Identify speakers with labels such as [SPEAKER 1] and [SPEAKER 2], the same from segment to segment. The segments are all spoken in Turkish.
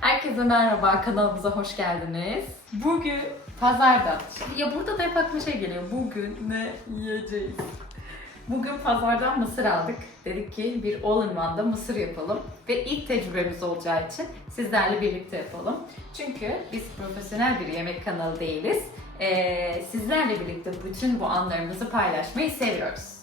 [SPEAKER 1] Herkese merhaba, kanalımıza hoş geldiniz. Bugün pazarda. Ya burada da hep aklıma şey geliyor. Bugün ne yiyeceğiz? Bugün pazardan mısır aldık. Dedik ki bir all-in-one'da mısır yapalım. Ve ilk tecrübemiz olacağı için sizlerle birlikte yapalım. Çünkü biz profesyonel bir yemek kanalı değiliz. Ee, sizlerle birlikte bütün bu anlarımızı paylaşmayı seviyoruz.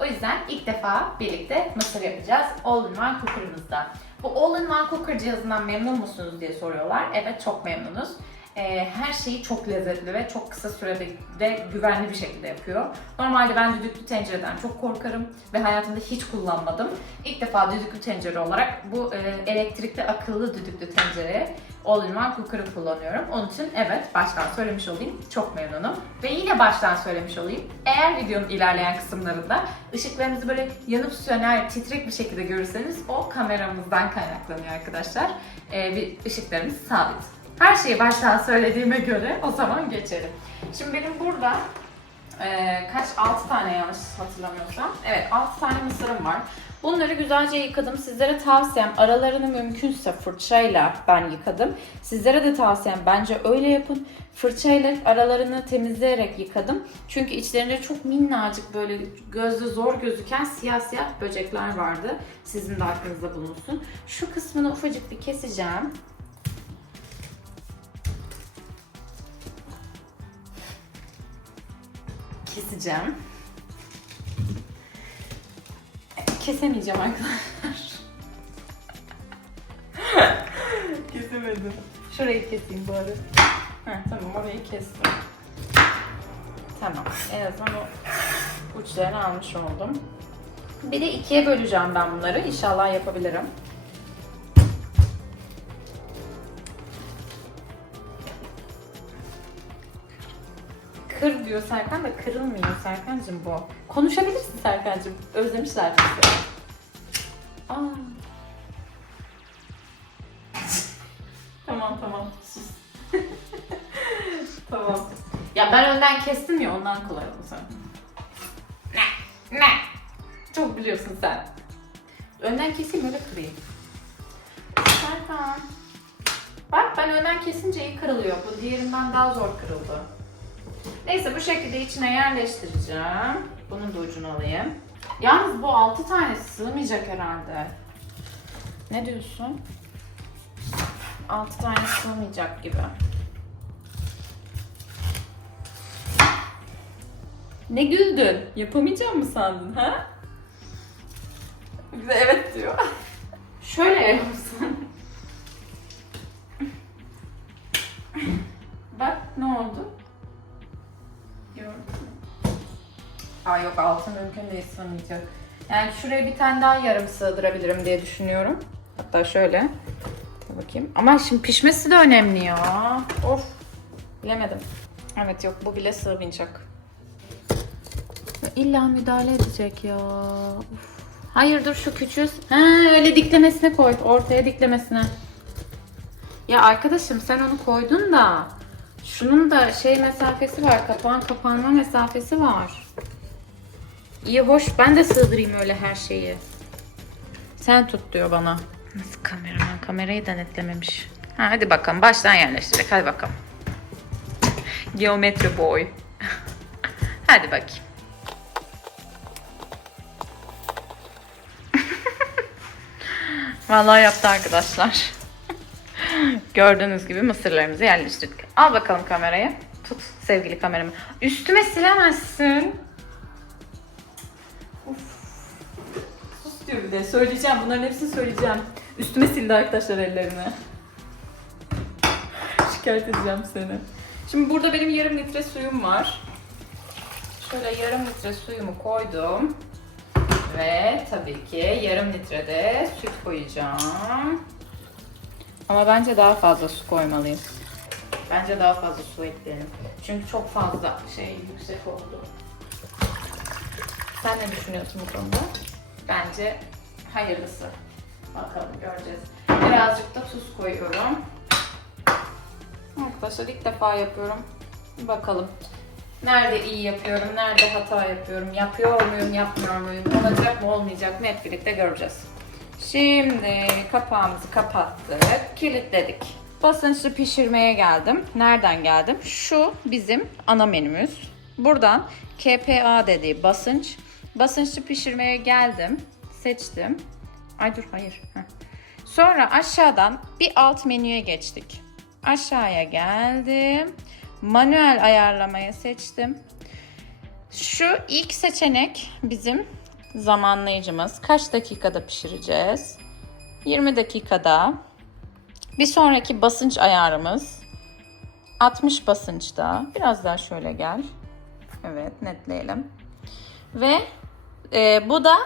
[SPEAKER 1] O yüzden ilk defa birlikte mısır yapacağız all-in-one cooker'ımızda. Bu all-in-one cooker cihazından memnun musunuz diye soruyorlar. Evet çok memnunuz. Ee, her şeyi çok lezzetli ve çok kısa sürede ve güvenli bir şekilde yapıyor. Normalde ben düdüklü tencereden çok korkarım ve hayatımda hiç kullanmadım. İlk defa düdüklü tencere olarak bu e, elektrikli akıllı düdüklü tencere all-in-one cooker'ı kullanıyorum. Onun için evet baştan söylemiş olayım çok memnunum. Ve yine baştan söylemiş olayım. Eğer videonun ilerleyen kısımlarında ışıklarınızı böyle yanıp söner, titrek bir şekilde görürseniz o kameramızdan kaynaklanıyor arkadaşlar. Ee, bir ışıklarımız sabit. Her şeyi baştan söylediğime göre o zaman geçelim. Şimdi benim burada e, kaç 6 tane yanlış hatırlamıyorsam. Evet 6 tane mısırım var. Bunları güzelce yıkadım. Sizlere tavsiyem aralarını mümkünse fırçayla ben yıkadım. Sizlere de tavsiyem bence öyle yapın. Fırçayla aralarını temizleyerek yıkadım. Çünkü içlerinde çok minnacık böyle gözde zor gözüken siyah siyah böcekler vardı. Sizin de aklınızda bulunsun. Şu kısmını ufacık bir keseceğim. Keseceğim. Kesemeyeceğim arkadaşlar. Kesemedim. Şurayı keseyim bari. Heh, tamam orayı kestim. Tamam. En azından o uçlarını almış oldum. Bir de ikiye böleceğim ben bunları. İnşallah yapabilirim. Diyor Serkan da kırılmıyor Serkancığım bu. Konuşabilirsin Serkancığım. Özlemişler bizi. Aa. tamam tamam sus. tamam. Ya ben önden kestim ya ondan kolay oldu sana. Ne? Ne? Çok biliyorsun sen. Önden keseyim öyle kırayım. Serkan. Bak ben önden kesince iyi kırılıyor. Bu diğerinden daha zor kırıldı. Neyse bu şekilde içine yerleştireceğim. Bunun da ucunu alayım. Yalnız bu 6 tane sığmayacak herhalde. Ne diyorsun? 6 tane sığmayacak gibi. Ne güldün? Yapamayacağım mı sandın ha? Bize evet diyor. Şöyle yapsın. Bak ne oldu? Gördün? Aa yok altı mümkün değil sığmayacak. Yani şuraya bir tane daha yarım sığdırabilirim diye düşünüyorum. Hatta şöyle. Dur bakayım. Ama şimdi pişmesi de önemli ya. Of. Bilemedim. Evet yok bu bile sığmayacak. Ya illa müdahale edecek ya. Of. Hayır şu küçüğü. Ha öyle diklemesine koy. Ortaya diklemesine. Ya arkadaşım sen onu koydun da şunun da şey mesafesi var. Kapağın kapanma mesafesi var. İyi hoş ben de sığdırayım öyle her şeyi. Sen tut diyor bana. Nasıl kameraman kamerayı denetlememiş. Ha, hadi bakalım baştan yerleştirecek hadi bakalım. Geometri boy. hadi bakayım. Vallahi yaptı arkadaşlar. Gördüğünüz gibi mısırlarımızı yerleştirdik. Al bakalım kamerayı. Tut sevgili kameramı. Üstüme silemezsin. Uf. Sus diyor bir de. Söyleyeceğim. Bunların hepsini söyleyeceğim. Üstüme sildi arkadaşlar ellerini. Şikayet edeceğim seni. Şimdi burada benim yarım litre suyum var. Şöyle yarım litre suyumu koydum. Ve tabii ki yarım litre de süt koyacağım. Ama bence daha fazla su koymalıyım. Bence daha fazla su ekleyelim. Çünkü çok fazla şey yüksek oldu. Sen ne düşünüyorsun bu konuda? Bence hayırlısı. Bakalım göreceğiz. Birazcık da tuz koyuyorum. Arkadaşlar ilk defa yapıyorum. Bakalım. Nerede iyi yapıyorum, nerede hata yapıyorum, yapıyor muyum, yapmıyor muyum, olacak mı, olmayacak mı hep birlikte göreceğiz. Şimdi kapağımızı kapattık, kilitledik. Basınçlı pişirmeye geldim. Nereden geldim? Şu bizim ana menümüz. Buradan KPA dediği basınç. Basınçlı pişirmeye geldim. Seçtim. Ay dur hayır. Sonra aşağıdan bir alt menüye geçtik. Aşağıya geldim. Manuel ayarlamayı seçtim. Şu ilk seçenek bizim zamanlayıcımız. Kaç dakikada pişireceğiz? 20 dakikada. Bir sonraki basınç ayarımız 60 basınçta. Biraz daha şöyle gel. Evet netleyelim. Ve e, bu da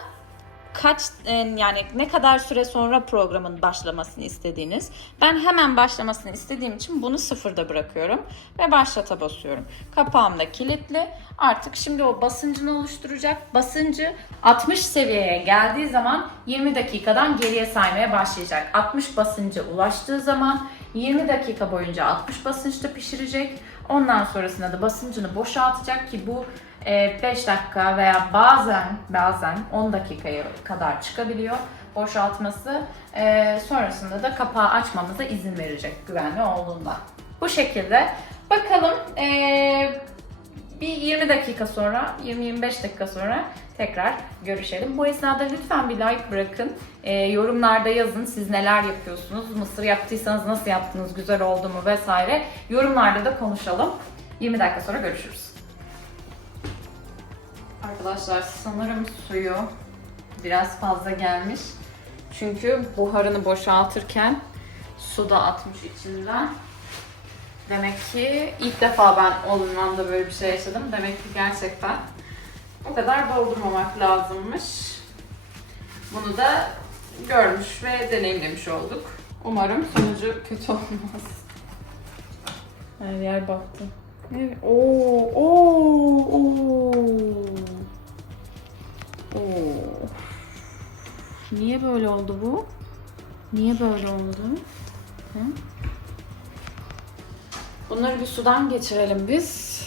[SPEAKER 1] kaç e, yani ne kadar süre sonra programın başlamasını istediğiniz. Ben hemen başlamasını istediğim için bunu sıfırda bırakıyorum ve başlata basıyorum. Kapağım da kilitli. Artık şimdi o basıncını oluşturacak. Basıncı 60 seviyeye geldiği zaman 20 dakikadan geriye saymaya başlayacak. 60 basınca ulaştığı zaman 20 dakika boyunca 60 basınçta pişirecek. Ondan sonrasında da basıncını boşaltacak ki bu 5 dakika veya bazen bazen 10 dakikaya kadar çıkabiliyor boşaltması. Ee, sonrasında da kapağı açmamıza izin verecek güvenli olduğunda. Bu şekilde. Bakalım ee, bir 20 dakika sonra, 20-25 dakika sonra tekrar görüşelim. Bu esnada lütfen bir like bırakın. Ee, yorumlarda yazın siz neler yapıyorsunuz. Mısır yaptıysanız nasıl yaptınız, güzel oldu mu vesaire. Yorumlarda da konuşalım. 20 dakika sonra görüşürüz. Arkadaşlar sanırım suyu biraz fazla gelmiş. Çünkü buharını boşaltırken su da atmış içinden. Demek ki ilk defa ben olumlamda böyle bir şey yaşadım. Demek ki gerçekten o kadar doldurmamak lazımmış. Bunu da görmüş ve deneyimlemiş olduk. Umarım sonucu kötü olmaz. Her yer baktı. Evet. Oo, oo, oo. Oo. Niye böyle oldu bu? Niye böyle oldu? Hı? Bunları bir sudan geçirelim biz.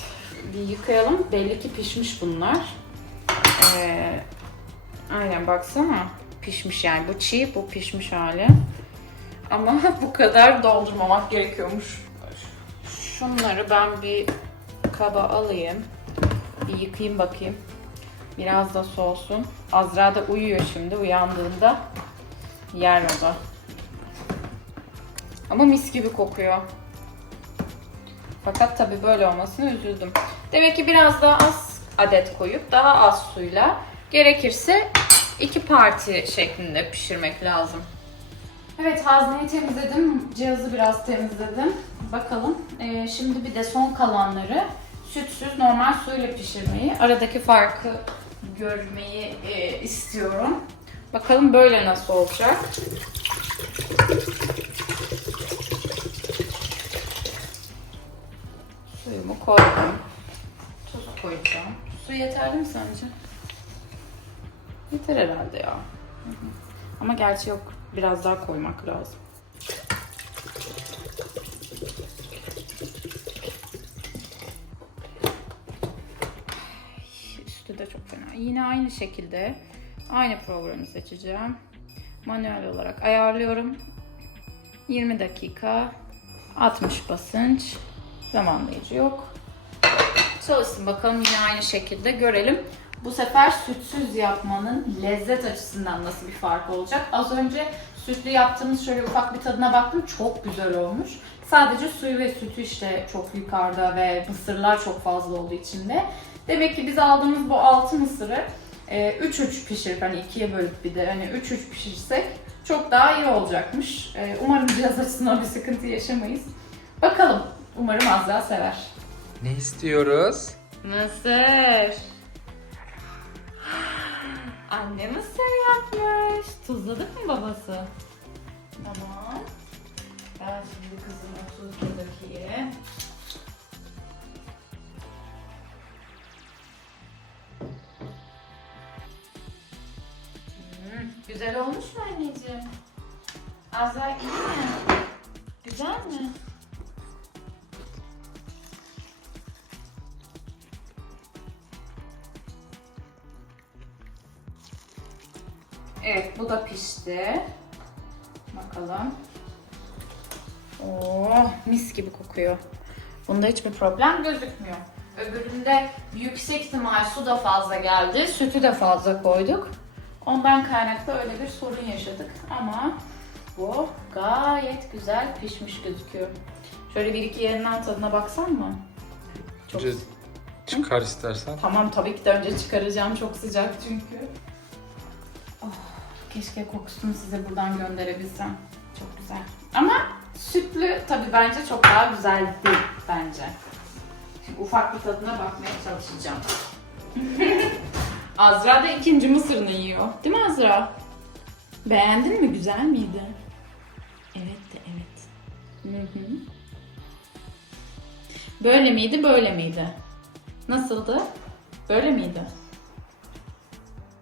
[SPEAKER 1] Bir yıkayalım. Belli ki pişmiş bunlar. Ee, aynen baksana. Pişmiş yani. Bu çiğ, bu pişmiş hali. Ama bu kadar doldurmamak gerekiyormuş. Şunları ben bir kaba alayım. Bir yıkayayım bakayım. Biraz da soğusun. Azra da uyuyor şimdi. Uyandığında yer o da. Ama mis gibi kokuyor. Fakat tabii böyle olmasına üzüldüm. Demek ki biraz daha az adet koyup daha az suyla gerekirse iki parti şeklinde pişirmek lazım. Evet hazneyi temizledim. Cihazı biraz temizledim. Bakalım. Ee, şimdi bir de son kalanları sütsüz normal suyla pişirmeyi, aradaki farkı görmeyi e, istiyorum. Bakalım böyle nasıl olacak. Suyumu koydum. Tuz koyacağım. Su yeterli mi sence? Yeter herhalde ya. Hı hı. Ama gerçi yok. Biraz daha koymak lazım. De çok fena. Yine aynı şekilde aynı programı seçeceğim. Manuel olarak ayarlıyorum. 20 dakika 60 basınç zamanlayıcı yok. Çalışsın bakalım yine aynı şekilde görelim. Bu sefer sütsüz yapmanın lezzet açısından nasıl bir fark olacak? Az önce sütlü yaptığımız şöyle ufak bir tadına baktım. Çok güzel olmuş. Sadece suyu ve sütü işte çok yukarıda ve mısırlar çok fazla olduğu içinde. Demek ki biz aldığımız bu altı mısırı 3-3 pişirip hani ikiye bölüp bir de hani 3-3 pişirsek çok daha iyi olacakmış. E, Umarım cihaz açısından bir sıkıntı yaşamayız. Bakalım. Umarım Azra sever.
[SPEAKER 2] Ne istiyoruz?
[SPEAKER 1] Mısır. Anne mısır yapmış. Tuzladık mı babası? Tamam. Ben şimdi kızıma tuz da güzel olmuş mu anneciğim? Azra iyi mi? Güzel mi? Evet bu da pişti. Bakalım. Oo, mis gibi kokuyor. Bunda hiçbir problem gözükmüyor. Öbüründe yüksek ihtimal su da fazla geldi. Sütü de fazla koyduk. Ondan kaynaklı öyle bir sorun yaşadık. Ama bu gayet güzel pişmiş gözüküyor. Şöyle bir iki yerinden tadına baksan mı? Çok
[SPEAKER 2] Önce çıkar istersen.
[SPEAKER 1] Tamam tabii ki de önce çıkaracağım. Çok sıcak çünkü. Oh, keşke kokusunu size buradan gönderebilsem. Çok güzel. Ama sütlü tabii bence çok daha güzel değil bence. Şimdi ufak bir tadına bakmaya çalışacağım. Azra da ikinci mısırını yiyor. Değil mi Azra? Beğendin mi? Güzel miydi? Evet de evet. Hı hı. Böyle miydi, böyle miydi? Nasıldı? Böyle miydi?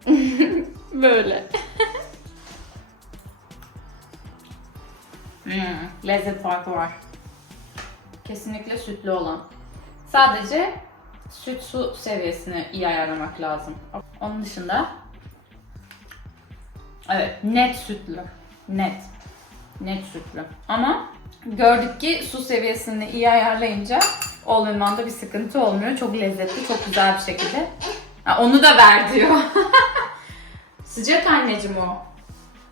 [SPEAKER 1] Böyle. Hmm, lezzet farkı var. Kesinlikle sütlü olan. Sadece süt su seviyesini iyi ayarlamak lazım. Onun dışında evet net sütlü. Net. Net sütlü. Ama gördük ki su seviyesini iyi ayarlayınca all in bir sıkıntı olmuyor. Çok lezzetli, çok güzel bir şekilde. Ha, onu da ver diyor. Sıcak anneciğim o.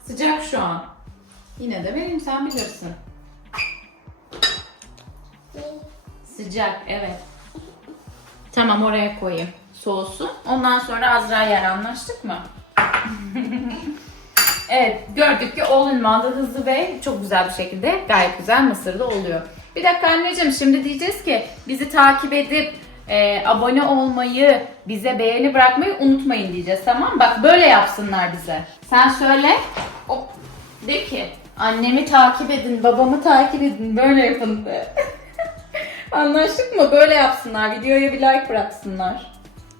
[SPEAKER 1] Sıcak şu an. Yine de vereyim sen bilirsin. Sıcak evet. Tamam oraya koyayım. Soğusun. Ondan sonra Azra yer anlaştık mı? evet gördük ki all in one'da hızlı ve çok güzel bir şekilde gayet güzel mısırda oluyor. Bir dakika anneciğim şimdi diyeceğiz ki bizi takip edip e, abone olmayı, bize beğeni bırakmayı unutmayın diyeceğiz tamam? Bak böyle yapsınlar bize. Sen söyle. Hop. De ki annemi takip edin, babamı takip edin, böyle yapın de. Anlaştık mı? Böyle yapsınlar. Videoya bir like bıraksınlar.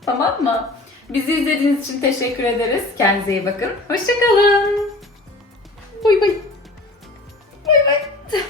[SPEAKER 1] Tamam mı? Bizi izlediğiniz için teşekkür ederiz. Kendinize iyi bakın. Hoşçakalın. Bay bay. Bay bay.